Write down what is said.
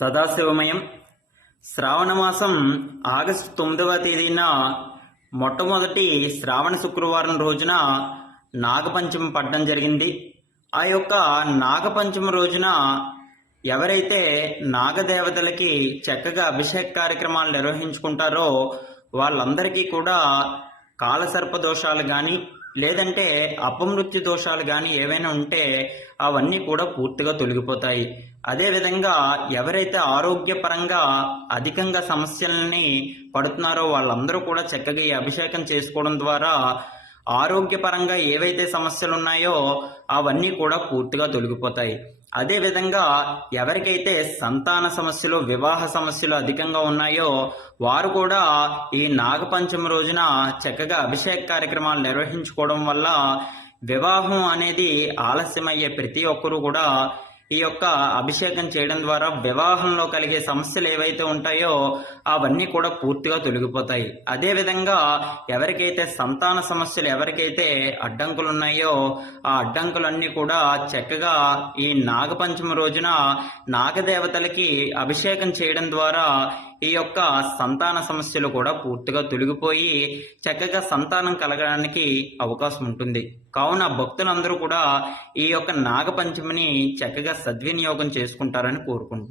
సదాశివమయం. శ్రావణ మాసం ఆగస్టు తొమ్మిదవ తేదీన మొట్టమొదటి శ్రావణ శుక్రవారం రోజున నాగపంచమి పడడం జరిగింది. ఆ యొక్క నాగపంచమి రోజున ఎవరైతే నాగదేవతలకి చక్కగా అభిషేక కార్యక్రమాలు నిర్వహించుకుంటారో వాళ్ళందరికీ కూడా కాలసర్ప దోషాలు కానీ లేదంటే అపమృత్యు దోషాలు కానీ ఏవైనా ఉంటే అవన్నీ కూడా పూర్తిగా తొలగిపోతాయి. అదేవిధంగా ఎవరైతే ఆరోగ్యపరంగా అధికంగా సమస్యల్ని పడుతున్నారో వాళ్ళందరూ కూడా చక్కగా ఈ అభిషేకం చేసుకోవడం ద్వారా ఆరోగ్యపరంగా ఏవైతే సమస్యలు ఉన్నాయో అవన్నీ కూడా పూర్తిగా తొలగిపోతాయి. అదేవిధంగా ఎవరికైతే సంతాన సమస్యలు వివాహ సమస్యలు అధికంగా ఉన్నాయో వారు కూడా ఈ నాగపంచమి రోజున చక్కగా అభిషేక కార్యక్రమాలు నిర్వహించుకోవడం వల్ల వివాహం అనేది ఆలస్యమయ్యే ప్రతి ఒక్కరూ కూడా ఈ యొక్క అభిషేకం చేయడం ద్వారా వివాహంలో కలిగే సమస్యలు ఏవైతే ఉంటాయో అవన్నీ కూడా పూర్తిగా తొలగిపోతాయి. అదేవిధంగా ఎవరికైతే సంతాన సమస్యలు ఎవరికైతే అడ్డంకులు ఉన్నాయో ఆ అడ్డంకులన్నీ కూడా చక్కగా ఈ నాగపంచమి రోజున నాగదేవతలకి అభిషేకం చేయడం ద్వారా ఈ యొక్క సంతాన సమస్యలు కూడా పూర్తిగా తొలగిపోయి చక్కగా సంతానం కలగడానికి అవకాశం ఉంటుంది. కావున భక్తులందరూ కూడా ఈ యొక్క నాగపంచమిని చక్కగా సద్వినియోగం చేసుకుంటారని కోరుకుంటున్నాను